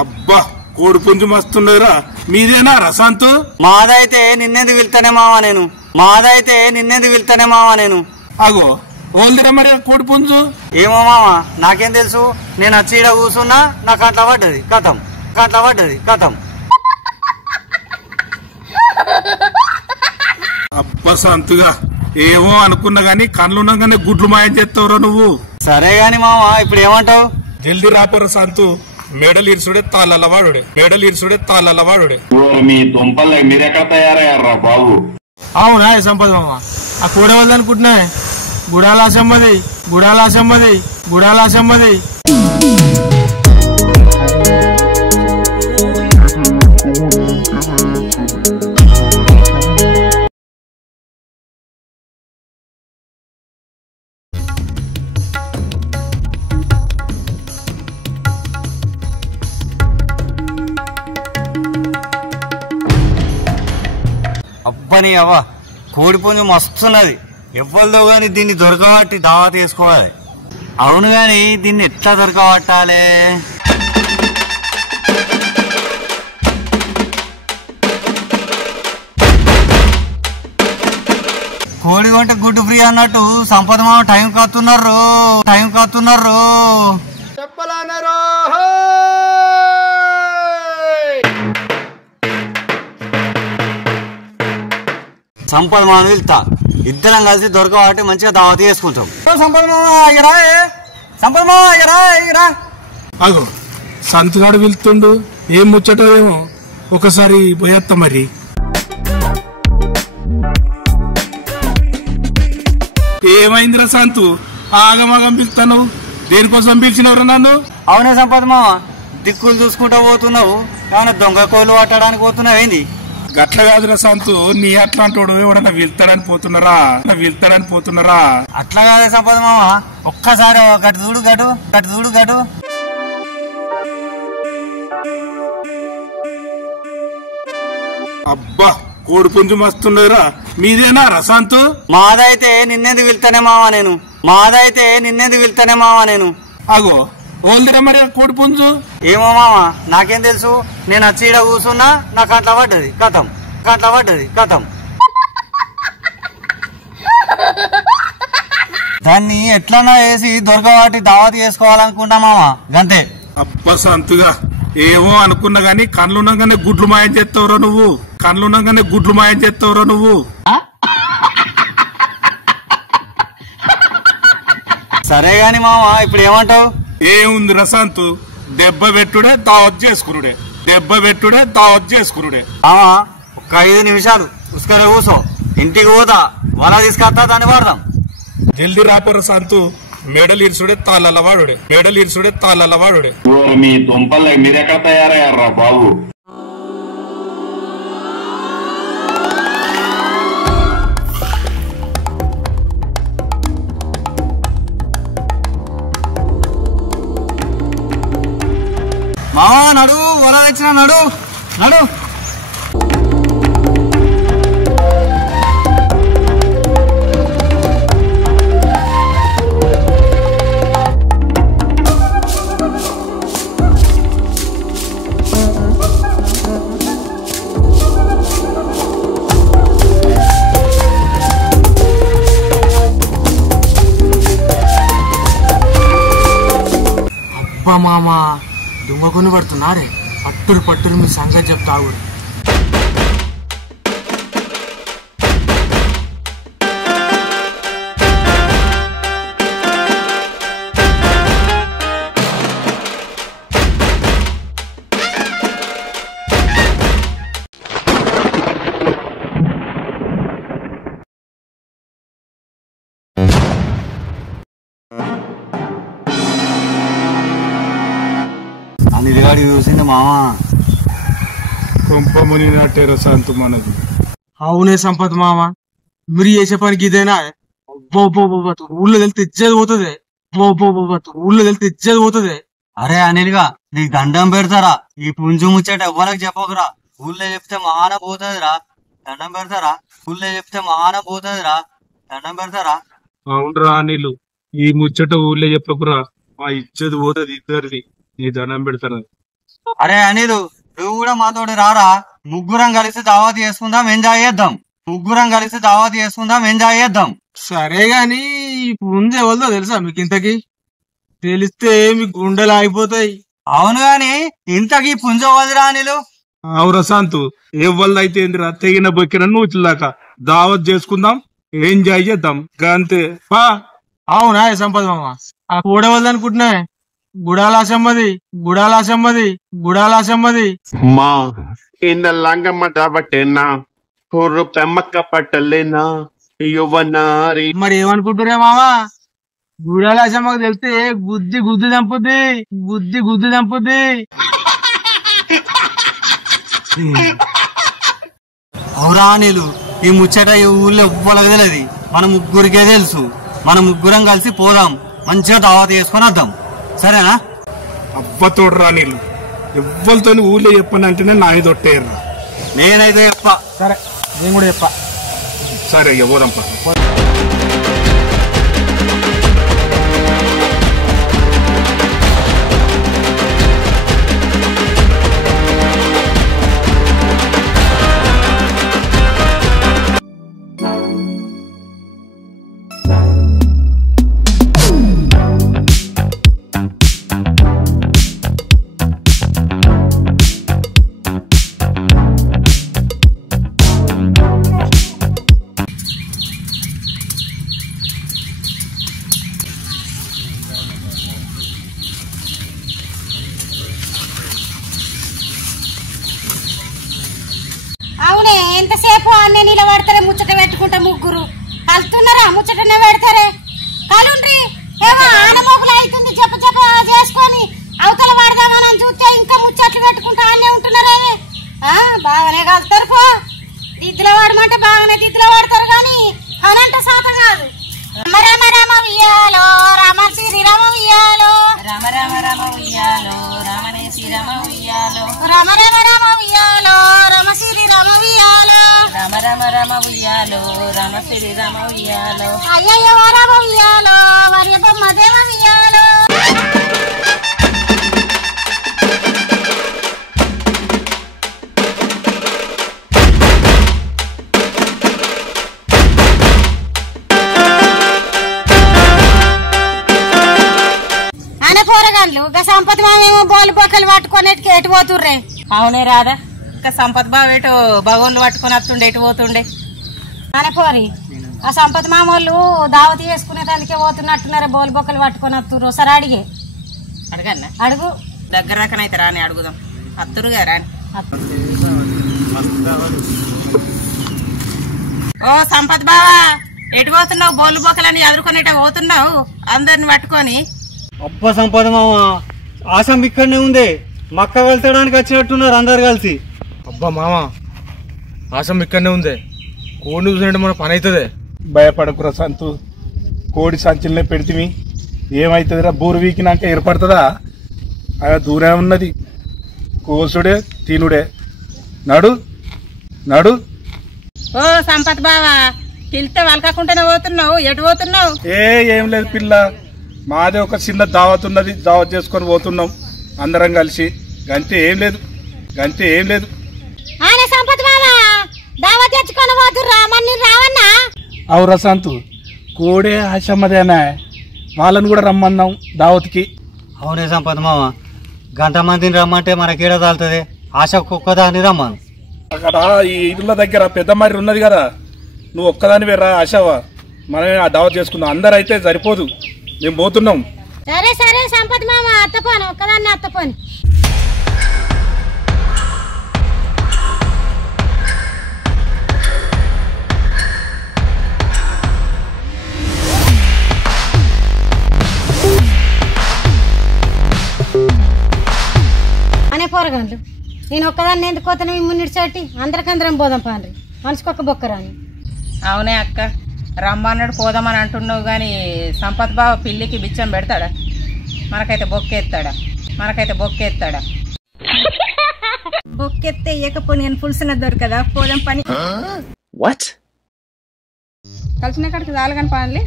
అబ్బా కోడి పుంజు మస్తున్నదిరా, మీదేనా రసాంతు? మాదైతే నిన్నెందుకు వెళ్తానే మావా నేను అగో ఓల్దిరా మరి కోడి పుంజు. ఏమో మావా నాకేం తెలుసు, నేను వచ్చి ఈడ కూర్చున్నా నాకు అట్లా పడ్డది కథం. అబ్బా సంతుగా ఏమో అనుకున్నా గాని కళ్ళున్నాగానే గుడ్లు మాయం చేస్తావురా నువ్వు. సరే గాని మావా ఇప్పుడు ఏమంటావు? జల్దీ రాపోరా సంతు, మేడలు ఇరుసుడే తాళ్ళ వాడుడే. మీ దుంపలు మీరెక్కడ తయారయ్యారా బాబు? అవునా సంపద మామ, ఆ కూడ వల్ల అనుకుంటున్నా గుడాలాసమ్మది. అబ్బని అవ్వ కోడి పుంజు మస్తున్నది, ఎవ్వరిదో గాని దీన్ని దొరకబట్టి దావా తీసుకోవాలి. అవును గాని దీన్ని ఎట్లా దొరకబట్టాలి? కోడి కొంటే గుడ్డు ఫ్రీ అన్నట్టు సంపద మామ టైం కాస్తున్నారు. సంపద మామ వెళ్తా, ఇద్దరం కలిసి దొరకబట్టి మంచిగా దావతి చేసుకుంటాం. సంపద మామ అగో సంతుగాడు వెళ్తుండు, ఏం ముచ్చటేమో ఒకసారి పోయేత్తా మరి. ఏమైందిరా సంతు, ఆగమాగం పిలుస్తాను, దేనికోసం పిలిచినవరా నన్ను? అవునే సంపద మామ, దిక్కులు చూసుకుంటూ పోతున్నావు, ఏమన్నా దొంగ కోళ్ళు పట్టడానికి పోతున్నావు ఏంది? గట్ల కాదురా సంతు, నీ అట్లాంటి ఎవడన్నా వెళ్తాడని పోతున్నారా? అట్లా కాదే సంపద మామ, ఒక్కసారి గటు చూడు గటు. అబ్బా కోడి పుంజు మస్తున్నదిరా, మీదేనా రసాంతు? మాదైతే నిన్నెందుకు వెళ్తానే మావా నేను అగో ఓల్దిరా మరి కోడి పుంజు. ఏమో మావా నాకేం తెలుసు, నేను వచ్చి ఈడ కూర్చున్నా నాకు అట్లా పడ్డది కథం. దాన్ని ఎట్లన్నా వేసి దొరకబట్టి దావతి చేసుకోవాలనుకుంటా మావా, గంతే. అబ్బా సంతుగా ఏమో అనుకున్నా గాని కళ్ళున్నాగానే గుడ్లు మాయం చేస్తావురా నువ్వు. సరే గాని మావా ఇప్పుడు ఏమంటావు? ఏముంది రసాంతు, దెబ్బ పెట్టుడే దావత్ చేసుకునుడే. మావా ఒక్క 5 నిమిషాలు ఉసుకలో కూసో, ఇంటికి పోతా వల తీసుకొస్తా, దాన్ని వాడదాం. జల్దీ రాపోరా సంతు, మేడలు ఇరుసుడే తాళ్ళ వాడుడే. మీ దుంపలు మీరెక్కడ తయారయ్యారా బాబు? మావా నడు, వల తెచ్చిన నడు. అబ్బా మామ దుమ్మకొని పడుతున్నారే, పట్టురు మీ సంగతి చెప్తావు. అనిల్గాడి చూసింది మావా, కొంపముని నాటే రసాంతు మనది. అవునే సంపద మామ, మీరు చేసే పనికి ఇదేనా? ఊళ్ళో వెళ్తే ఇచ్చేది పోతుంది. అరే అనిల్గా నీకు దండం పెడతారా, ఈ పుంజు ముచ్చట ఎవ్వరికి చెప్పకురా, ఊళ్ళో చెప్తే మహాన పోతుందిరా. దండం పెడతారా. అవునరా అనిలు, ఈ ముచ్చట ఊళ్ళో చెప్పకురా, మా ఇచ్చేది పోతుంది ఇద్దరిది, నీ దండం పెడతారా. అరే అనిలు నువ్వు కూడా మాతోటి రారా, ముగ్గురం కలిసి దావత్ చేసుకుందాం, ఎంజాయ్ చేద్దాం. సరే గాని ముందే ఎవరిదో తెలుసా మీకు? ఇంతకి తెలిస్తే మీ గుండెలు ఆగిపోతాయి. అవును గాని ఇంతకీ పుంజ వదిరా అనిలు. అవురా శాంతు, ఎవరిదైతే ఏందిరా, తెగిన బొక్కిన నూచులాక దావత్ చేసుకుందాం, ఎంజాయ్ చేద్దాం అంతే. అవునా సంపద మామ? ఆ కూడవల్ది అనుకుంటున్నా. గుడాలాశమ్మది. మా ఇన్న లంగమ్మ కాబట్టేనా కుర్రు పెమ్మక్క పట్టలేనా యువనారి. మరి ఏమనుకుంటున్నా మామ? గుడాలాశమ్మకు తెలిస్తే గుద్ది చంపుద్ది. అవురా అనిలు, ఈ ముచ్చట ఈ ఊళ్ళో ఎవ్వలకు తెలియదు, మన ముగ్గురికే తెలుసు. మన ముగ్గురం కలిసి పోదాం, మంచిగా దావత్ చేసుకొని వద్దాం, సరేనా? అవ్వతోడరా నీళ్ళు, ఎవ్వరితో ఊళ్ళో చెప్పనంటేనే నాయ తొట్టేయర్రా. నేనైతే చెప్ప. సరే నేను కూడా చెప్పా. సరే ఎవరంప. అవునే, ఎంతసేపు అన్నే నిలబడతారే ముచ్చట పెట్టుకుంటా, ముగ్గురు కలుతున్నారా? ముచ్చటనే పెడతారే, కలుండ్రి. ఏమో ఆనమోగులు అవుతుంది, చెప్ప చేసుకొని అవతల పడదామని చూస్తే ఇంకా ముచ్చట్లు పెట్టుకుంటా అన్నే ఉంటున్నారేమే. బాగానే కలుతారు పో. దిద్దులో వాడమంటే బాగానే దిద్దులో వాడతారు కానీ అనంటే శాతం కాదు. రామ రామ ఉయ్యాలో రామ శ్రీరామ ఉయ్యాలో, రామ రామ రామ ఉయ్యాలో రామనే శ్రీరామ ఉయ్యాలో, రామ రామ రామ ఉయ్యాలో రామ శ్రీరామ ఉయ్యాలో, రామ రామ రామ ఉయ్యాలో రామ శ్రీరామ ఉయ్యాలో, అయ్యయ్య రామ ఉయ్యాలో వర్య బొమ్మ దేవ ఉయ్యాలో. పోరగాళ్ళు ఇంకా సంపత్ మామేమో బోలు బొక్కలు పట్టుకొని ఎటు పోతుర్రే? అవునే రాదా, ఇంకా సంపత్ బావ ఎటు భగవాన్లు పట్టుకొని వస్తుండే, ఎటు పోతుండే అని పోరి. ఆ సంపత్ మామూలు దావతి చేసుకునే దానికే పోతున్నట్టున్నారే, బోలు బొక్కలు పట్టుకొని వస్తుర్రు. ఒకసారి అడగన్నా, అడుగు. దగ్గర రకనైతే రాని అడుగుదాం, అత్తురుగా రాని. ఓ సంపత్ బావా, ఎటు పోతున్నావు? బోలు బొక్కలని ఎదుర్కొని ఎట పోతున్నావు అందరిని పట్టుకొని? అబ్బా సంపద మామ, ఆశం ఇక్కడనే ఉంది, మక్క కలిసడానికి వచ్చినట్టున్నారు అందరు కలిసి. అబ్బా మామ, ఆశం ఇక్కడనే ఉంది. కోడిని చూసినట్టు మన పని అవుతుంది. భయపడకురా సంతు, కోడి సంచులనే పెడితివి, ఏమైతుందిరా? బూరు వీకినాక ఏర్పడుతుందా? అలా దూరం ఉన్నది, కోసుడే తినుడే. నడు. ఓ సంపత్ బావా, పిలిస్తే వాళ్ళకుంటేనే పోతున్నావు, ఎటు పోతున్నావు? ఏం లేదు పిల్ల, మాదే ఒక చిన్న దావత్ ఉన్నది, దావత్ చేసుకొని పోతున్నాం అందరం కలిసి, గంతే ఏం లేదు. సంపత్ మామ దావత్ తెచ్చుకొని పోతుర్రా, మరి రావన్నా? అవురా సంతు, కోడే ఆశమ్మదేనా, వాళ్ళని కూడా రమ్మన్నాం దావత్కి. అవునే సంపద మామ, గంట మందిని రమ్మంటే మనకేడ తాలుతుంది, ఆశ ఒక్కదాన్ని రమ్మను. అక్కడ ఈ ఇళ్ళ దగ్గర పెద్ద మరి ఉన్నది కదా, నువ్వు ఒక్కదాని రా ఆశవా, మనమే ఆ దావత్ చేసుకుందాం. అందరు అయితే సరిపోదు, మేము పోతున్నాం. సరే సంపత్ మామ, అత్తపోను ఒక్కదాన్ని అత్తపోను. అనే పోరగాండ్లు, నేను ఒక్కదాన్ని ఎందుకు పోతాను? మున్నిడిచాటి అందరికందరం పోదాం పాండ్రి, మనసుకొక్క బొక్కరాని. అవునే అక్క, రమ్మన్నాడు పోదామని అంటున్నావు గాని సంపత్ బావ పిల్లికి బిచ్చం పెడతాడా? మనకైతే బొక్కేస్తాడా? బొక్కెత్తే ఇయ్యకపోని నేను పులుసున దొరకదా? పోదాం పని. కలిసిన కాడికి చాలు కానీ పనులే.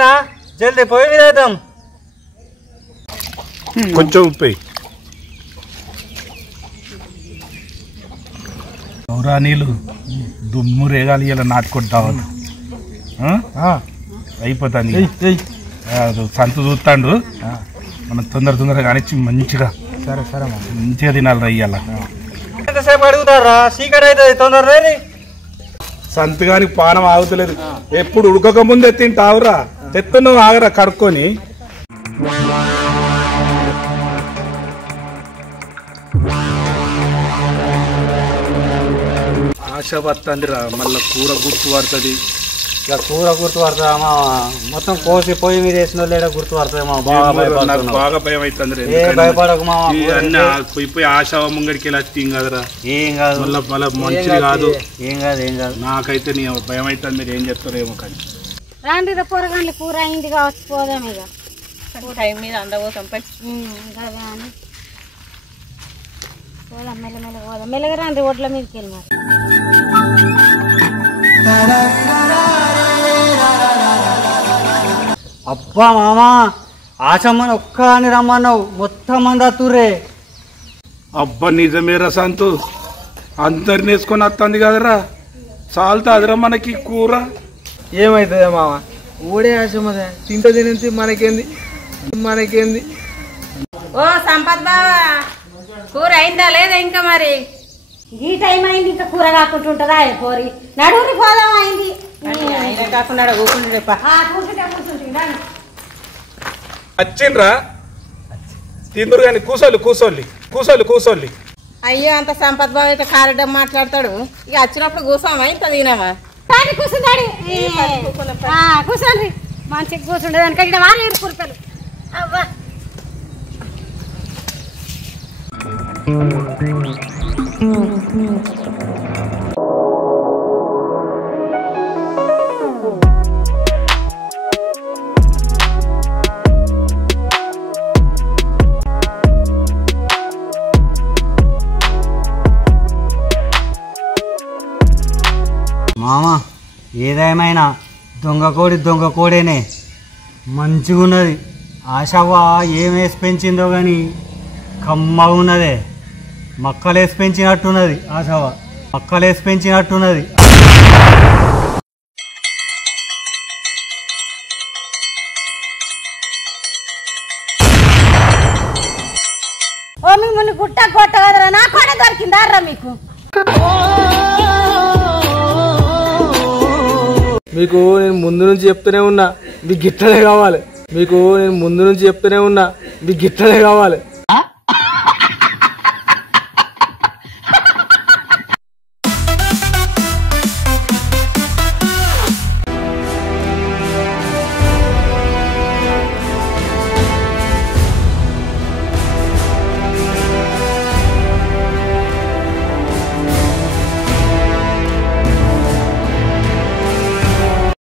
అయిపోయిందా? జల్దీ పోయి వేద్దాం. కొంచెం ఉప్పు గౌరా నీళ్ళు దుమ్ము రేగాలి ఇలా నాటుకుంటావు అయిపోతాను. సంతు చూస్తాడు మనం తొందరగా కానిచ్చి మంచిగా సరే సరే మంచిగా తినాలి రయ్యాల. ఎంతసేపు అడుగుతారా? చీకటి అవుతుంది, తొందరగా. సంతగానికి పానం ఆగుతలేదు. ఎప్పుడు ఉడకక ముందే తింటావురా, తెత్తున్నావు ఆగరా కడుక్కొని. ఆశ పడుతుందిరా, మళ్ళీ కూర గుర్తు పడుతుంది. ఇక కూర గుర్తు పడుతుందా మా? మొత్తం కోసి పొయ్యి మీద వేసిన లేడా గుర్తు పడుతుంది మా? నాకు బాగా భయం అవుతుంది. భయపడకు మా. అన్ని పోయి ఆశ ముంగడికి వెళ్ళి వచ్చి కదరా. ఏం కాదు, మళ్ళీ మంచిది కాదు. ఏం కాదు ఏం కాదు. నాకైతే నీ భయం అవుతుంది. మీరు ఏం చెప్తారేమో కానీ రాండి కూరగాయలు కూర అయింది కావచ్చు, పోదాం ఇక. టైం మీద అందపోతాం పై కదా అని పోదాం, మెల్లమెల్లగా పోదాం. మెల్లగా రాండి, ఒడ్ల మీదకి వెళ్ళి మరి. అబ్బా మామ, ఆశమ్మని ఒక్క అని రమ్మన్నావు, మొత్తం మంది అత్తురే. అబ్బా నిజమేరా సంతు, అందరిని వేసుకొని వస్తుంది కదరా. చాలుతా అదిరా మనకి కూర. ఏమైతుందా మామ? ఊడే ఆశమదే తింటే తినేది మనకేంది. ఓ సంపత్ బావా, కూర అయిందా లేదా ఇంకా? మరి ఈ టైం అయింది, ఇంకా కూర కాకుంటుంటుందా పోరి? నడువురి పోదాం, అయింది. అయినా కాకుండా కూర్చుంటే కూర్చుంటే వచ్చిండ్రా తిందురు కానీ కూసోళ్ళు. అయ్యో, అంత సంపత్ బావ అయితే కారడం మాట్లాడతాడు. ఇక వచ్చినప్పుడు కూసామా ఇంత తినామా? కూర్చుంటాడు. కూర్చోండి, మంచిగా కూర్చుండే దానికంటే వాళ్ళు కూర్చోలు. అవ్వా మామ, ఏదేమైనా దొంగ కోడేనే మంచిగా ఉన్నది. ఆశవ్వ ఏం వేసి పెంచిందో కానీ కమ్మగా ఉన్నదే. మక్కలేసి పెంచినట్టున్నది ఆశవ్వ, మక్కలేసి పెంచినట్టున్నది. ఓ మిమ్మల్ని గుట్ట కొట్ట కదరా, నా కూడా దొరికిందారా మీకు? మీకు నేను ముందు నుంచి చెప్తూనే ఉన్నా, మీకు గిట్టనే కావాలి.